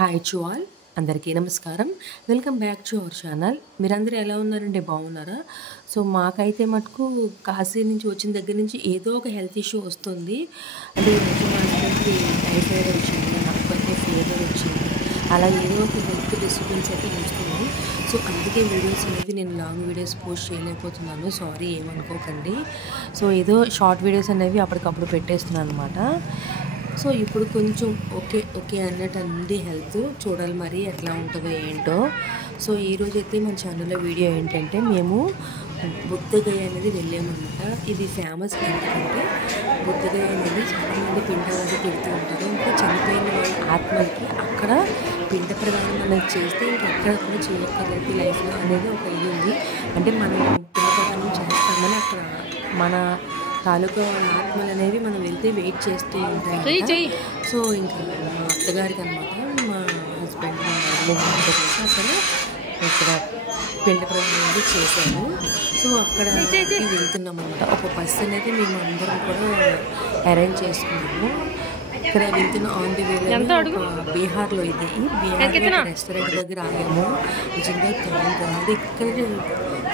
Hi to all, అందరికీ నమస్కారం. Welcome back to our channel. మీరందరూ ఎలా ఉన్నారండి? బాగున్నారా? సో మాకైతే మటుకు కాశీ నుంచి వచ్చిన దగ్గర నుంచి ఏదో ఒక హెల్త్ ఇష్యూ వస్తుంది. అంటే మా హస్బెండ్కి టైఫాయిడ్ వచ్చింది, నాకైతే ఫీవర్ వచ్చింది, అలా ఏదో ఒక హెల్త్ డిస్టర్బెన్స్ అయితే వస్తుంది. సో అందుకే వీడియోస్ అనేది నేను లాంగ్ వీడియోస్ పోస్ట్ చేయలేకపోతున్నాను. సారీ, ఏమనుకోకండి. సో ఏదో షార్ట్ వీడియోస్ అనేవి అప్పటికప్పుడు పెట్టేస్తున్నాను అనమాట. సో ఇప్పుడు కొంచెం ఓకే అన్నట్టు అంది హెల్త్. చూడాలి మరి ఎట్లా ఉంటుందో ఏంటో. సో ఈరోజు అయితే మన ఛానల్లో వీడియో ఏంటంటే, మేము బుద్ధగయ అనేది వెళ్ళామన్నమాట. ఇది ఫేమస్ ఎందుకంటే, బుద్ధగయ అనేది చాలామంది పిండాలు పెడుతూ ఉంటారు. ఇంకా చనిపోయిన వాళ్ళ ఆత్మలకి అక్కడ పిండ ప్రదానం అనేది చేస్తే ఇంకెక్కడ కూడా చేయక్కర్లేదు లైఫ్లో అనేది ఒక ఇది ఉంది. అంటే మనం పిండ ప్రదానం చేస్తామని అక్కడ మన తాలూకా ఆత్మలు అనేవి మనం వెళ్తే వెయిట్ చేస్తూ ఉంటాయి. సో ఇంకా మా అత్తగారికి అనమాట, మా హస్బెండ్ చేసి అసలు ఇక్కడ పిండ ప్రదానం అనేది చేశాము. సో అక్కడ వెళ్తున్నాం అనమాట. ఒక బస్ అనేది మేము అందరం కూడా అరేంజ్ చేసుకున్నాము. ఇక్కడ వెళ్తున్న ఆన్ ది వేలో బీహార్లో, ఇది బీహార్ రెస్టారెంట్ దగ్గర ఆగాము. నిజంగా కాదు, ఇక్కడ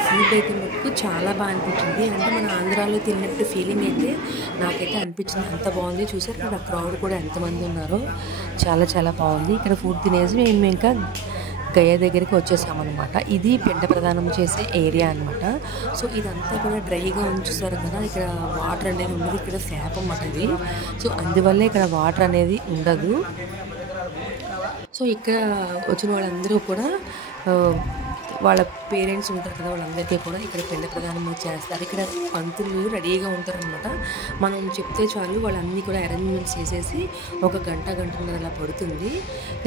ఫుడ్ అయితే మటుకు చాలా బాగా అనిపించింది. అంటే మన ఆంధ్రాలో తిన్నట్టు ఫీలింగ్ అయితే నాకైతే అనిపించింది. అంత బాగుంది. చూసారు ఇక్కడ క్రౌడ్ కూడా ఎంతమంది ఉన్నారో, చాలా చాలా బాగుంది. ఇక్కడ ఫుడ్ తినేసి మేము ఇంకా గయ దగ్గరికి వచ్చేసామన్నమాట. ఇది పిండ ప్రదానం చేసే ఏరియా అనమాట. సో ఇదంతా కూడా డ్రైగా ఉంచుతారు కదా, ఇక్కడ వాటర్ అనేది ఉండదు. ఇక్కడ శాపం అన్నది. సో అందువల్ల ఇక్కడ వాటర్ అనేది ఉండదు. సో ఇక్కడ వచ్చిన వాళ్ళందరూ కూడా వాళ్ళ పేరెంట్స్ ఉంటారు కదా, వాళ్ళందరికీ కూడా ఇక్కడ పిండ ప్రదానం చేస్తారు. ఇక్కడ పంతులు రెడీగా ఉంటారనమాట. మనం చెప్తే చాలు, వాళ్ళన్నీ కూడా అరేంజ్మెంట్స్ చేసేసి ఒక గంటన్నర అలా పడుతుంది.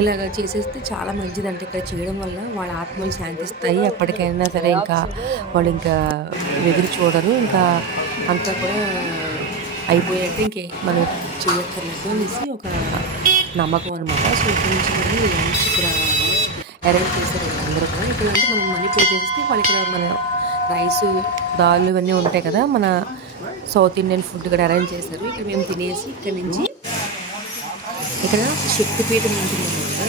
ఇలాగ చేసేస్తే చాలా మంచిది. అంటే ఇక్కడ చేయడం వల్ల వాళ్ళ ఆత్మలు శాంతిస్తాయి. ఎప్పటికైనా సరే ఇంకా వాళ్ళు ఇంకా ఎదురు చూడరు. ఇంకా అంతా కూడా అయిపోయాక ఇంకే మనం చేయక్కర్లేదు అనేసి ఒక నమ్మకం అనమాట. సో ఇక్కడ నుంచి లంచ్ ఇక్కడ అరేంజ్ చేస్తారు అందరూ కూడా. ఇక్కడ అంటే మనం మనీ పే చేస్తే వాళ్ళు ఇక్కడ మన రైస్, దాల్ ఇవన్నీ ఉంటాయి కదా, మన సౌత్ ఇండియన్ ఫుడ్ ఇక్కడ అరేంజ్ చేస్తారు. ఇక్కడ మేము తినేసి ఇక్కడ నుంచి ఇక్కడ శక్తిపీఠం ఉంటుందన్నమాట.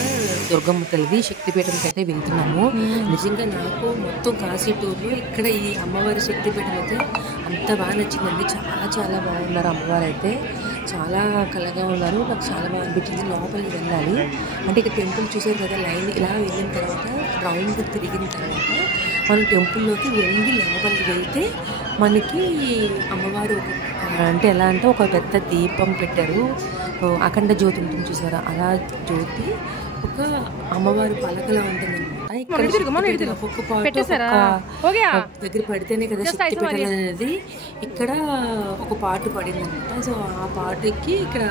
దుర్గమ్మ తల్లిది శక్తిపీఠంకి అయితే వెళ్తున్నాము. నిజంగా నాకు మొత్తం కాశీ టూర్లో ఇక్కడ ఈ అమ్మవారి శక్తిపీఠం అయితే అంత బాగా నచ్చిందండి. చాలా చాలా బాగున్నారు అమ్మవారు అయితే. చాలా కళగా ఉన్నారు. నాకు చాలా బాగా అనిపించింది. లోపలికి వెళ్ళాలి అంటే ఇక్కడ టెంపుల్ చూసారు కదా, లైన్ ఇలా వెళ్ళిన తర్వాత రౌండ్ తిరిగిన తర్వాత మనం టెంపుల్లోకి వెళ్ళి లోపలికి వెళ్తే మనకి అమ్మవారు అంటే ఎలా అంటే ఒక పెద్ద దీపం పెట్టారు. అఖండ జ్యోతి ఉంటుంది చూసారా, అలా జ్యోతి ఒక అమ్మవారి పలకలా ఉంటుందన్నమాట. ఇక్కడ ఒక్కొక్క పాట దగ్గర పడితేనే కదా శక్తి పీఠాలు అనేది. ఇక్కడ ఒక పాట పడింది అనమాట. సో ఆ పాటకి ఇక్కడ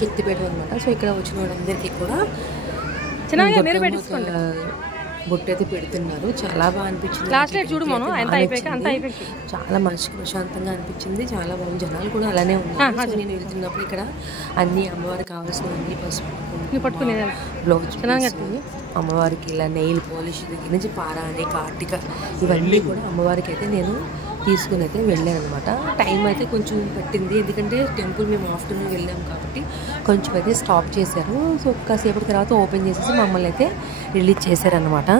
శక్తిపీఠం అనమాట. సో ఇక్కడ వచ్చిన వాళ్ళందరికీ కూడా బొట్టు అయితే పెడుతున్నారు. చాలా బాగా అనిపించింది. చాలా మనసుకు ప్రశాంతంగా అనిపించింది. చాలా బాగుంది. జనాలు కూడా అలానే ఉన్నారు. నేను వెళ్తున్నప్పుడు ఇక్కడ అన్ని అమ్మవారికి కావాల్సినవన్నీ పసుపు, బ్లౌజ్, అమ్మవారికి ఇలా నెయిల్ పాలిష్ దగ్గర నుంచి పారాణి, కార్తిక ఇవన్నీ కూడా అమ్మవారికి అయితే నేను తీసుకుని అయితే వెళ్ళాను అనమాట. టైం అయితే కొంచెం పట్టింది, ఎందుకంటే టెంపుల్ మేము ఆఫ్టర్నూన్ వెళ్ళాము కాబట్టి కొంచెం అయితే స్టాప్ చేశారు. సో కాసేపటి తర్వాత ఓపెన్ చేసేసి మమ్మల్ని అయితే రిలీజ్ చేశారనమాట.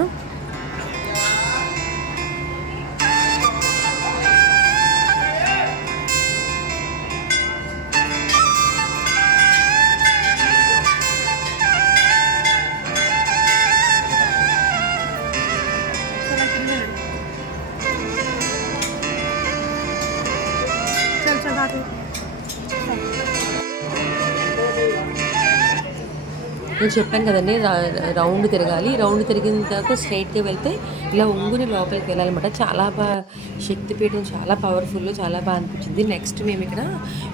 నేను చెప్పాను కదండి, రౌండ్ తిరగాలి. రౌండ్ తిరిగిన తర్వాత స్ట్రైట్గా వెళ్తే ఇలా ఒంగుని లోపలికి వెళ్ళాలన్నమాట. చాలా బాగా శక్తిపీఠం చాలా పవర్ఫుల్, చాలా బాగా అనిపించింది. నెక్స్ట్ మేము ఇక్కడ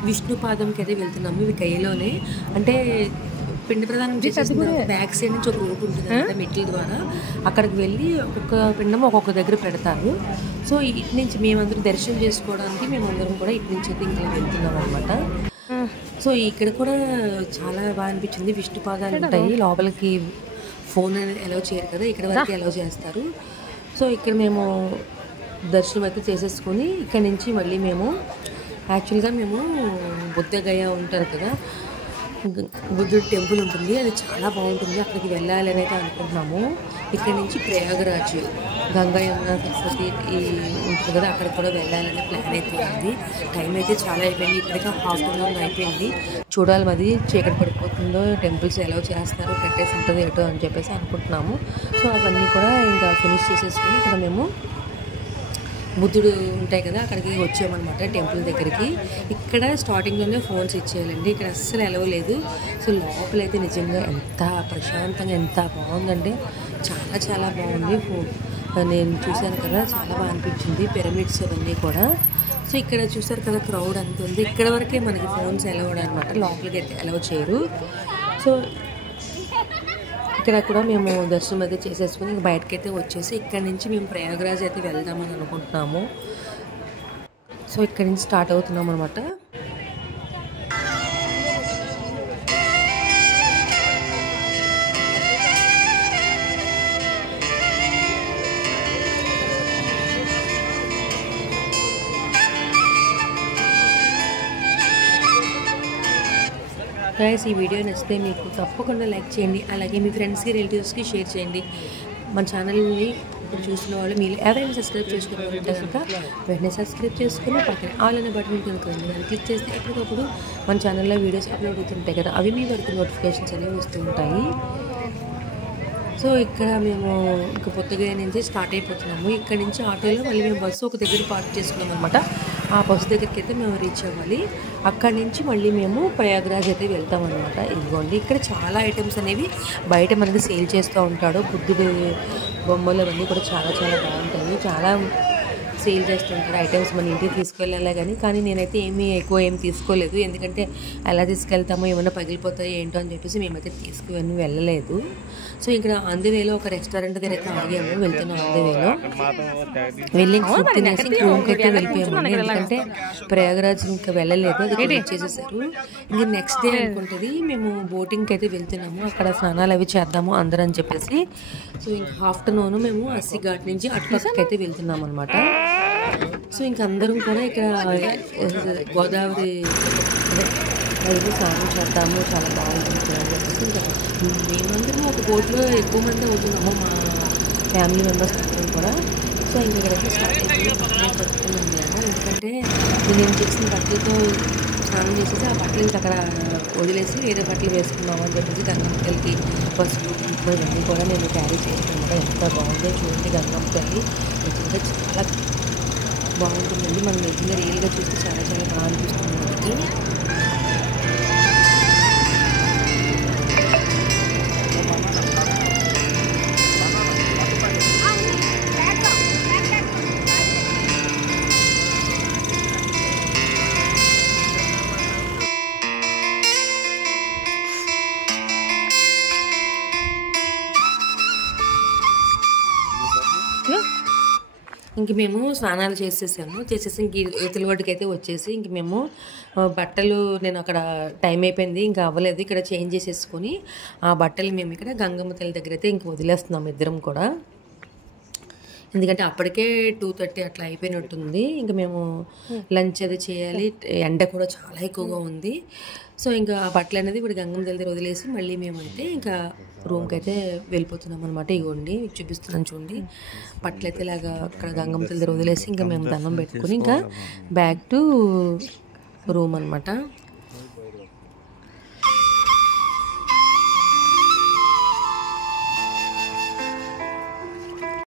విష్ణు పాదంకి అయితే వెళ్తున్నాము. ఇవి గయలోనే. అంటే పిండ ప్రదానం చేసేసిన బ్యాక్ సైడ్ నుంచి ఒక రూట్ ఉంటుంది కదా, మెట్ల ద్వారా అక్కడికి వెళ్ళి ఒక్కొక్క పిండం ఒక్కొక్క దగ్గర పెడతారు. సో ఇటు నుంచి మేమందరం దర్శనం చేసుకోవడానికి మేమందరం కూడా ఇటు నుంచి అయితే ఇంకా వెళ్తున్నాం అనమాట. సో ఇక్కడ కూడా చాలా బాగా అనిపించింది. విష్ణు పాదాలు ఉంటాయి. లోపలికి ఫోన్ అనేది అలౌ చేయరు కదా, ఇక్కడ వరకు అలౌ చేస్తారు. సో ఇక్కడ మేము దర్శనం అయితే చేసేసుకొని ఇక్కడ నుంచి మళ్ళీ మేము యాక్చువల్గా మేము బుద్ధగయ ఉంటారు కదా, బుద్ధుడి టెంపుల్ ఉంటుంది, అది చాలా బాగుంటుంది. అక్కడికి వెళ్ళాలి అని అయితే అనుకుంటున్నాము. ఇక్కడ నుంచి ప్రయాగరాజ్, గంగా యమున సరస్వతి ఈ ఉంటుంది కదా, అక్కడికి కూడా వెళ్ళాలనే ప్లాన్ అయితే ఉంది. టైం అయితే చాలా అయిపోయింది, ఇప్పటికే ఆఫ్టర్నూన్ అయిపోయింది. చూడాలి మరి చీకటి పడిపోతుందో, టెంపుల్స్ ఎలా చేస్తారో, కట్టేసి ఉంటుందో ఏటో అని చెప్పేసి అనుకుంటున్నాము. సో అవన్నీ కూడా ఇంకా ఫినిష్ చేసేసుకుని ఇక్కడ మేము బుద్ధుడు ఉంటాయి కదా అక్కడికి వచ్చామన్నమాట, టెంపుల్ దగ్గరికి. ఇక్కడ స్టార్టింగ్లోనే ఫోన్స్ ఇచ్చేయాలండి, ఇక్కడ అస్సలు ఎలవ లేదు. సో లోపలైతే నిజంగా ఎంత ప్రశాంతంగా ఎంత బాగుందంటే చాలా చాలా బాగుంది. నేను చూశాను కదా, చాలా బాగా అనిపించింది. పిరమిడ్స్ అవన్నీ కూడా. సో ఇక్కడ చూసారు కదా క్రౌడ్ అంత ఉంది. ఇక్కడ వరకే మనకి ఫోన్స్ ఎలవడం అనమాట, లోపలికి అయితే ఎలవ చేయరు. సో ఇక్కడ కూడా మేము దర్శనం అయితే చేసేసుకుని బయటకైతే వచ్చేసి ఇక్కడ నుంచి మేము ప్రయాగరాజ్ అయితే వెళ్దామని అనుకుంటున్నాము. సో ఇక్కడ నుంచి స్టార్ట్ అవుతున్నాం అనమాట. గైస్ ఈ వీడియో నచ్చితే మీకు తప్పకుండా లైక్ చేయండి, అలాగే మీ ఫ్రెండ్స్కి రిలేటివ్స్కి షేర్ చేయండి. మన ఛానల్ని ఇప్పుడు చూసిన వాళ్ళు మీరు ఎవరైనా సబ్స్క్రైబ్ చేసుకోవాలంటే కనుక వెంటనే సబ్స్క్రైబ్ చేసుకుని పక్కన ఆల్ అనే బటన్ కనుక దాన్ని క్లిక్ చేస్తే ఎప్పటికప్పుడు మన ఛానల్లో వీడియోస్ అప్లోడ్ అవుతుంటాయి కదా, అవి మీ వరకు నోటిఫికేషన్స్ అనేవి వస్తూ ఉంటాయి. సో ఇక్కడ మేము ఇంకా పొద్దుగా నుంచి స్టార్ట్ అయిపోతున్నాము. ఇక్కడ నుంచి ఆటోలో మళ్ళీ మేము బస్సు ఒక దగ్గర పార్క్ చేసుకున్నాం అనమాట. ఆ బస్సు దగ్గరికి అయితే మేము రీచ్ అవ్వాలి. అక్కడి నుంచి మళ్ళీ మేము ప్రయాగరాజ్ అయితే వెళ్తాం అనమాట. ఇదిగోండి ఇక్కడ చాలా ఐటమ్స్ అనేవి బయట మనకి సేల్ చేస్తూ ఉంటాడు. బుద్ధుడు బొమ్మలు అవన్నీ కూడా చాలా చాలా బాగుంటాయి, చాలా సేల్ చేస్తుంటారు ఐటమ్స్. మన ఇంటికి తీసుకెళ్ళాలి కానీ నేనైతే ఎక్కువ ఏమి తీసుకోలేదు, ఎందుకంటే ఎలా తీసుకెళ్తామో ఏమైనా పగిలిపోతాయి ఏంటో అని చెప్పేసి మేమైతే తీసుకుని వెళ్ళలేదు. సో ఇక్కడ ఆంధ్రవేలో ఒక రెస్టారెంట్ దగ్గర అయితే ఆగాము, వెళ్తున్నాం ఆంధ్రవేలో. వెళ్ళి ఫుడ్ తినేసి రూమ్కి అయితే వెళ్ళిపోయాము, ఎందుకంటే ప్రయాగరాజ్ ఇంకా వెళ్ళలేదు, అది క్లోజ్ చేసేసారు. ఇంకా నెక్స్ట్ డే అనుకుంటుంది మేము బోటింగ్కి అయితే వెళ్తున్నాము, అక్కడ స్నానాలు అవి చేద్దాము అందరూ అని చెప్పేసి. సో ఇంకా ఆఫ్టర్నూన్ మేము అస్సి ఘాట్ నుంచి అటుపక్కకి అయితే వెళ్తున్నాం అనమాట. సో ఇంక అందరం కూడా ఇక్కడ గోదావరి అదే స్నానం చేద్దాము, చాలా బాగుంటుంది అని చెప్పేసి ఇంకా మేమందరం ఒక బోట్లో ఎక్కువ మంది అవుతున్నాము, మా ఫ్యామిలీ మెంబర్స్ అందరం కూడా. సో ఇంక ఇక్కడైతే స్టార్ట్ అయిపోయి బట్టలు పట్టుకున్నాం మేము, ఎందుకంటే నేను చేసిన బట్టలతో స్నానం చేసేసి ఆ బట్టలు ఇంకా అక్కడ వదిలేసి వేరే బట్టలు వేసుకున్నాము అని చెప్పేసి గంగమ్మ తల్లికి పసుపు కుంకుమ ఇవన్నీ కూడా నేను క్యారీ చేస్తున్నాను. ఎంత బాగుందో చూడండి, గంగమ్మ తల్లి నిజంగా చాలా బాగుంటుందండి. మనం నిజంగా రియల్గా చూస్తే చాలా చాలా బాగా అనిపిస్తుంది మనకి. ఇంక మేము స్నానాలు చేసేసి ఇంక ఇతల ఒడ్డుకి అయితే వచ్చేసి ఇంక మేము బట్టలు నేను అక్కడ టైం అయిపోయింది ఇంకా అవ్వలేదు, ఇక్కడ చేంజ్ చేసేసుకొని ఆ బట్టలు మేము ఇక్కడ గంగమ్మ తల్లి దగ్గర అయితే ఇంక వదిలేస్తున్నాం ఇద్దరం కూడా, ఎందుకంటే అప్పటికే 2:30 అట్లా అయిపోయినట్టుంది. ఇంకా మేము లంచ్ అది చేయాలి, ఎండ కూడా చాలా ఎక్కువగా ఉంది. సో ఇంకా ఆ బట్టలు అనేది ఇప్పుడు గంగమ్మ తల్లి దగ్గర వదిలేసి మళ్ళీ మేమైతే ఇంకా రూమ్కి అయితే వెళ్ళిపోతున్నాం అనమాట. ఇవ్వండి చూపిస్తున్నాను చూడండి, బట్టలు అయితే ఇలాగా అక్కడ గంగమ్మ తల్లి దగ్గర వదిలేసి ఇంకా మేము దండం పెట్టుకుని ఇంకా బ్యాక్ టు రూమ్ అనమాట.